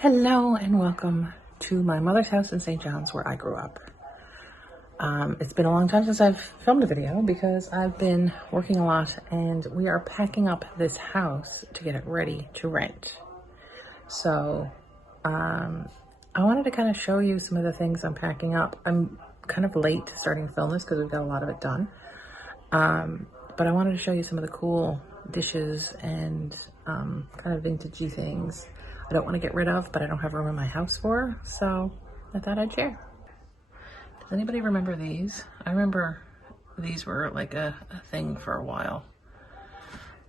Hello and welcome to my mother's house in St. John's where I grew up. It's been a long time since I've filmed a video because I've been working a lot and we are packing up this house to get it ready to rent. So I wanted to kind of show you some of the things I'm packing up. I'm kind of late starting to film this because we've got a lot of it done. But I wanted to show you some of the cool dishes and kind of vintagey things I don't want to get rid of, but I don't have room in my house for, so I thought I'd share. Does anybody remember these? I remember these were like a thing for a while.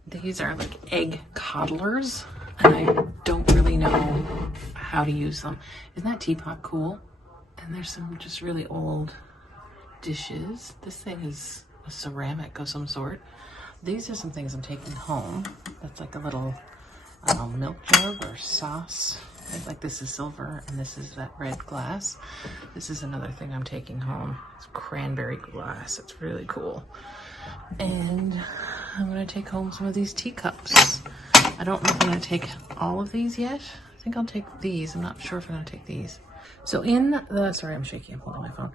These are like egg coddlers, and I don't really know how to use them. Isn't that teapot cool? And there's some just really old dishes. This thing is a ceramic of some sort. These are some things I'm taking home. That's like a little, I don't know, milk jug or sauce. Like this is silver and this is that red glass. This is another thing I'm taking home. It's cranberry glass. It's really cool. And I'm gonna take home some of these teacups. I don't know if I'm gonna take all of these yet. I think I'll take these. I'm not sure if I'm gonna take these. So sorry, I'm shaky, I'm holding my phone.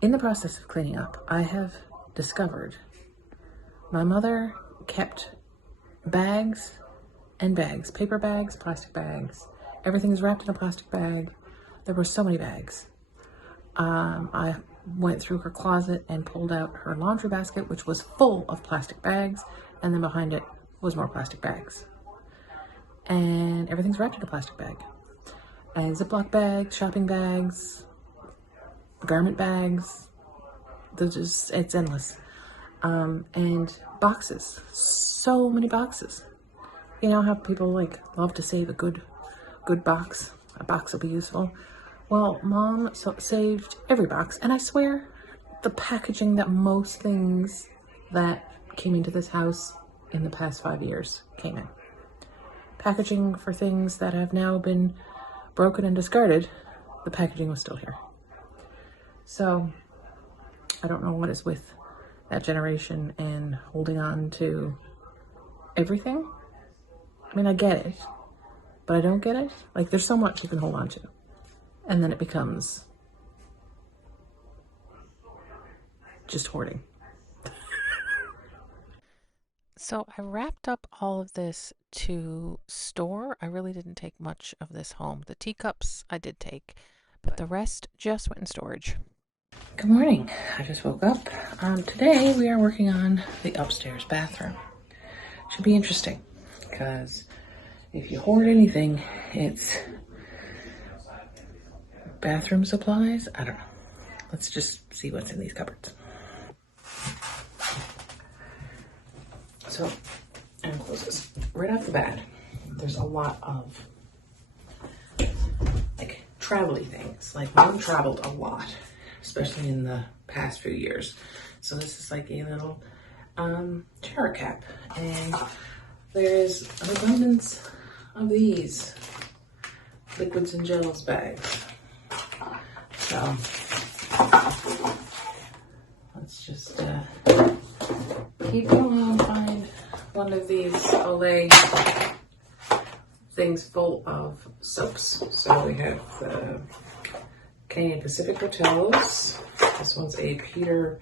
In the process of cleaning up, I have discovered my mother kept bags and bags, paper bags, plastic bags. Everything is wrapped in a plastic bag. There were so many bags. I went through her closet and pulled out her laundry basket, which was full of plastic bags, and then behind it was more plastic bags. And everything's wrapped in a plastic bag. And Ziploc bags, shopping bags, garment bags. It's endless. And boxes, so many boxes. You know how people like love to save a good box? A box will be useful. Well, Mom saved every box, and I swear the packaging that most things that came into this house in the past 5 years came in. Packaging for things that have now been broken and discarded, the packaging was still here. So I don't know what is with that generation and holding on to everything. I mean, I get it, but I don't get it. Like, there's so much you can hold on to, and then it becomes just hoarding. So I wrapped up all of this to store. I really didn't take much of this home. The teacups I did take, but the rest just went in storage. Good morning. I just woke up. Today we are working on the upstairs bathroom. Should be interesting because if you hoard anything, it's bathroom supplies. I don't know. Let's just see what's in these cupboards. So, I'm gonna close this. Right off the bat, there's a lot of like travel-y things. Like, Mom traveled a lot, especially in the past few years. So this is like a little shower cap, and there's an abundance of these liquids and gels bags. So let's just keep going and find one of these Olay things full of soaps. So we have the Canadian Pacific Hotels. This one's a Peter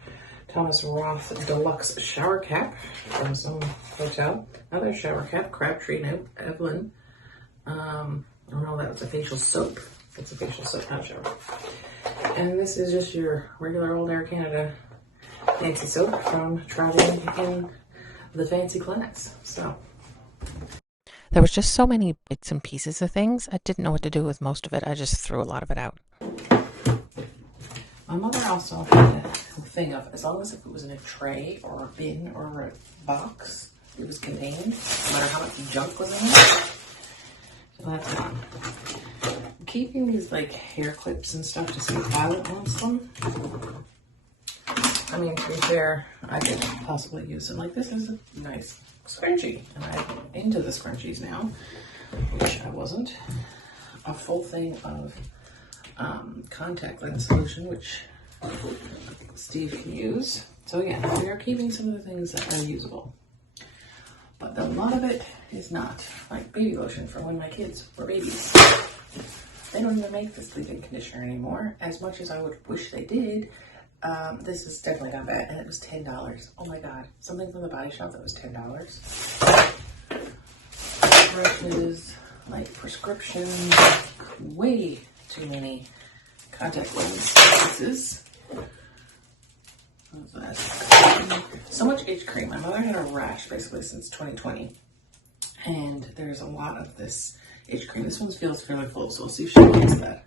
Thomas Roth Deluxe shower cap from some hotel. Another shower cap, Crabtree and Evelyn. I don't know, that was a facial soap. It's a facial soap, not shower. And this is just your regular old Air Canada fancy soap from traveling in the fancy clinics. So there was just so many bits and pieces of things. I didn't know what to do with most of it. I just threw a lot of it out. My mother also had a thing of, as long as if it was in a tray or a bin or a box, it was contained, no matter how much junk was in it. So that's gone. I'm keeping these like hair clips and stuff to see if Violet wants them. I mean, to be fair, I could possibly use them. Like, this is a nice scrunchie, and I'm into the scrunchies now, which I wasn't. A full thing of contact lens solution, which Steve can use. So yeah, we are keeping some of the things that are usable. but a lot of it is not. Like baby lotion for when my kids were babies. They don't even make this leave-in conditioner anymore, as much as I would wish they did. This is definitely not bad, and it was $10. Oh my god, something from the Body Shop that was $10. Brushes, like prescriptions, way too many contact lens pieces. What was that? So much itch cream. My mother had a rash basically since 2020, and there's a lot of this itch cream. This one feels fairly full, so we'll see if she likes that.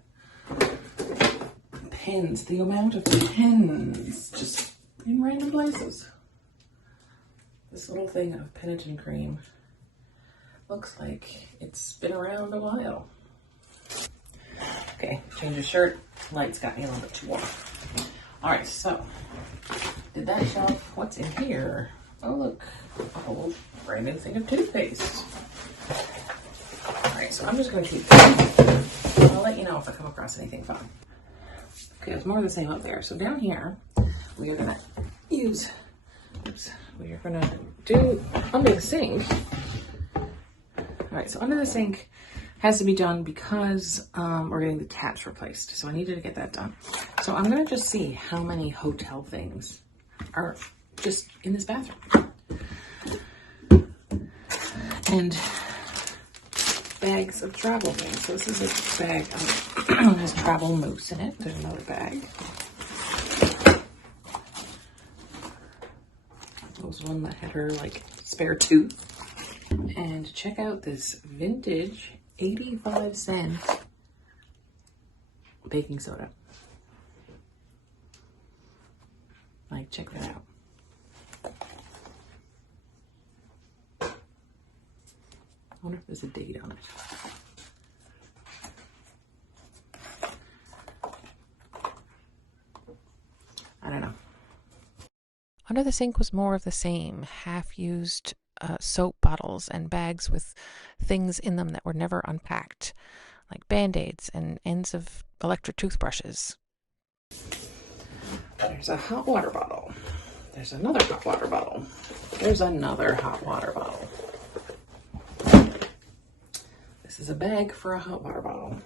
Pens, the amount of pens just in random places. This little thing of Penitent cream looks like it's been around a while. Okay, change of shirt. Lights got me a little bit too warm. All right, so did that shelf? What's in here? Oh look, a whole brand new thing of toothpaste. All right, so I'm just going to keep this. I'll let you know if I come across anything fun. Okay, there's more of the same up there. So down here, we are going to use. Oops. We are going to do under the sink. All right, so under the sink has to be done because we're getting the taps replaced. So I needed to get that done. So I'm gonna just see how many hotel things are just in this bathroom. And bags of travel things. So this is a bag that has travel mousse in it. There's another bag. There was one that had her like spare tooth. And check out this vintage 85-cent baking soda. Like, check that out. I wonder if there's a date on it. I don't know. Under the sink was more of the same, half-used soap bottles and bags with things in them that were never unpacked, like Band-Aids and ends of electric toothbrushes. There's a hot water bottle. There's another hot water bottle. There's another hot water bottle. This is a bag for a hot water bottle.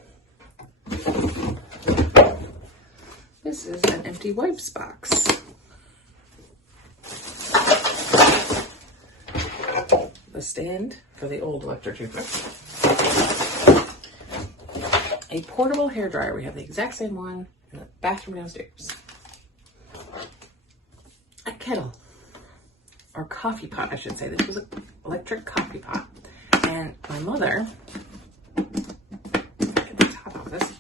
This is an empty wipes box. The stand for the old electric toothbrush. A portable hairdryer. We have the exact same one in the bathroom downstairs. A kettle, or coffee pot, I should say. This was an electric coffee pot. And my mother, get the top off this,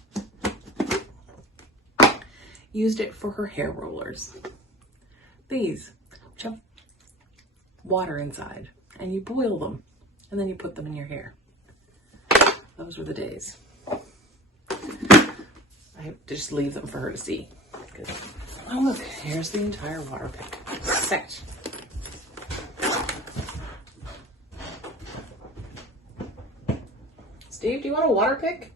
used it for her hair rollers. These, which have water inside. And you boil them, and then you put them in your hair. Those were the days. I have to just leave them for her to see. Oh look, here's the entire water pick set. Steve, do you want a water pick?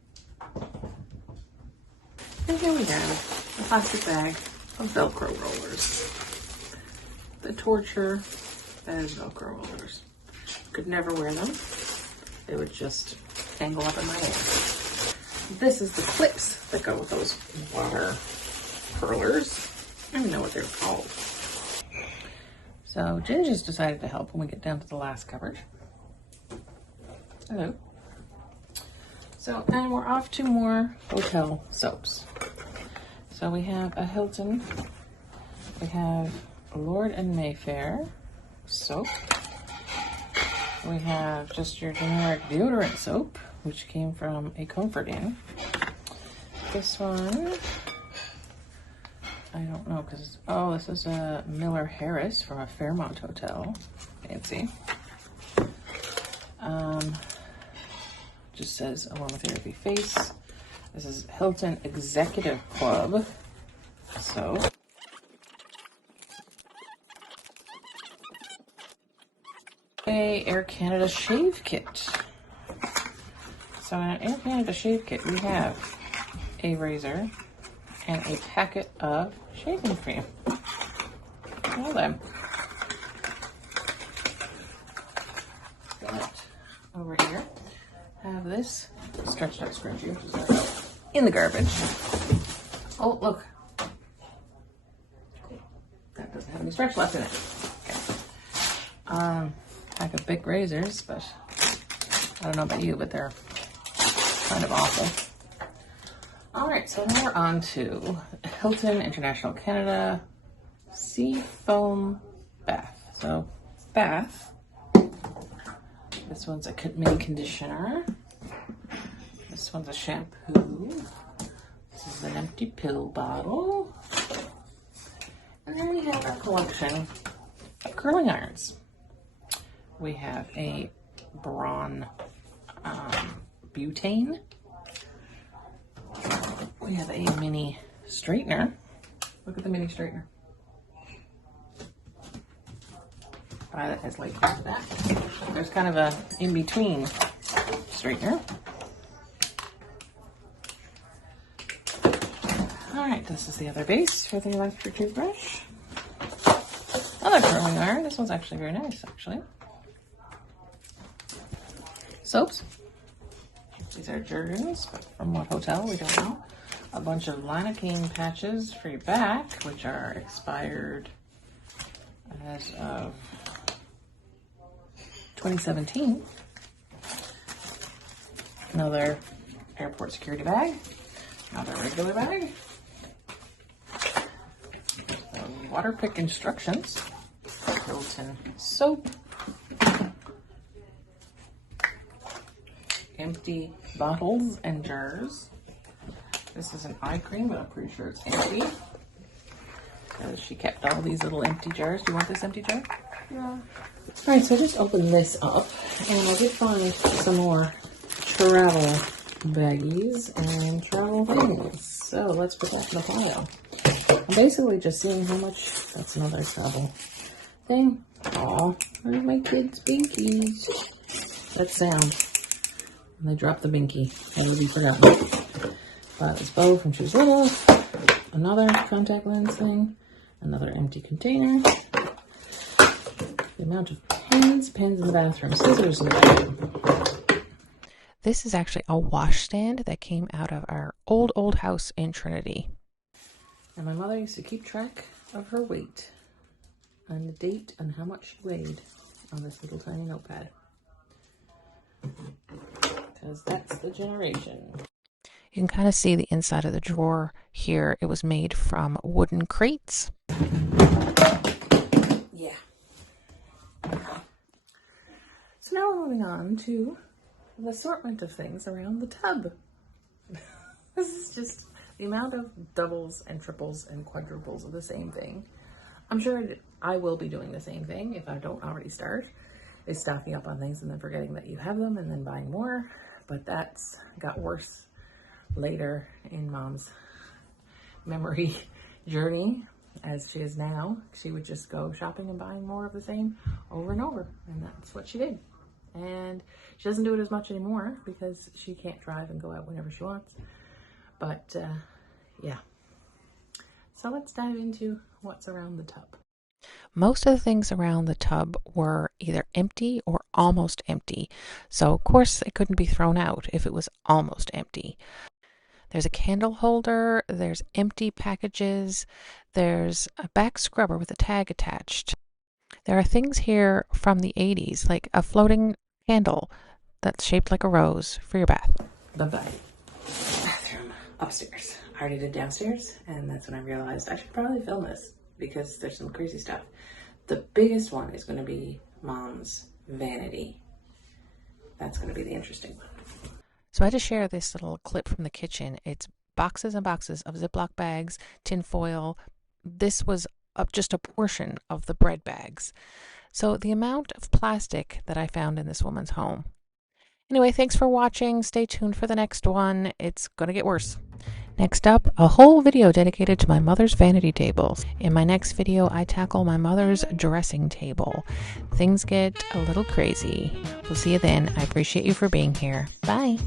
And here we have a plastic bag of Velcro rollers. The torture that is Velcro rollers. Could never wear them. They would just tangle up in my hair. This is the clips that go with those water curlers. I don't even know what they're called. So Ginger's decided to help when we get down to the last cupboard. Hello. So, and we're off to more hotel soaps. So we have a Hilton. We have a Lord and Mayfair soap. We have just your generic deodorant soap, which came from a Comfort Inn. This one, I don't know, because, oh, this is a Miller Harris from a Fairmont hotel. Fancy. Just says aromatherapy face. This is Hilton Executive Club soap. A Air Canada shave kit. So in an Air Canada shave kit, we have a razor and a packet of shaving cream. Well then. over here, have this stretched out scrunchie, which is in the garbage. Oh, look. That doesn't have any stretch left in it. Okay. Pack of Bic razors, but I don't know about you, but they're kind of awful. All right, so now we're on to Hilton International Canada Sea Foam Bath. So, bath. This one's a mini conditioner. This one's a shampoo. This is an empty pill bottle. And then we have our collection of curling irons. We have a Braun butane. We have a mini straightener. Look at the mini straightener. Violet has light to that. There's kind of a in-between straightener. All right, this is the other base for the electric toothbrush. Another curling iron. This one's actually very nice, actually. Soaps. These are Jergens, but from what hotel, we don't know. A bunch of lidocaine patches for your back, which are expired as of 2017. Another airport security bag. Another regular bag. Water pick instructions. Hilton soap. Empty bottles and jars. This is an eye cream, but I'm pretty sure it's empty. She kept all these little empty jars. Do you want this empty jar? Yeah. All right, so I just opened this up, and I did find some more travel baggies and travel things. So let's put that in the pile. I'm basically just seeing how much. That's another travel thing. Aw, where's my kids' binkies? That sound. And they dropped the binky. That would be forgotten. Violet's bow from Choose Little. Another contact lens thing. Another empty container. The amount of pens in the bathroom, scissors in the bathroom. This is actually a washstand that came out of our old house in Trinity. And my mother used to keep track of her weight and the date and how much she weighed on this little tiny notepad. Because that's the generation. You can kind of see the inside of the drawer here. It was made from wooden crates. Yeah. So now we're moving on to the assortment of things around the tub. This is just the amount of doubles and triples and quadruples of the same thing. I'm sure I will be doing the same thing if I don't already start, is stocking up on things and then forgetting that you have them and then buying more. But that's got worse later in Mom's memory journey as she is now. She would just go shopping and buying more of the same over and over, and that's what she did. And she doesn't do it as much anymore because she can't drive and go out whenever she wants. But yeah. So let's dive into what's around the tub. Most of the things around the tub were either empty or almost empty. So of course it couldn't be thrown out if it was almost empty. There's a candle holder, there's empty packages, there's a back scrubber with a tag attached. There are things here from the 80s, like a floating candle that's shaped like a rose for your bath. The bathroom upstairs. I already did downstairs, and that's when I realized I should probably film this because there's some crazy stuff. The biggest one is going to be Mom's vanity. That's going to be the interesting one. So I had to share this little clip from the kitchen. It's boxes and boxes of Ziploc bags, tin foil. This was just a portion of the bread bags. So the amount of plastic that I found in this woman's home. Anyway, thanks for watching. Stay tuned for the next one. It's going to get worse. Next up, a whole video dedicated to my mother's vanity tables. In my next video, I tackle my mother's dressing table. Things get a little crazy. We'll see you then. I appreciate you for being here. Bye.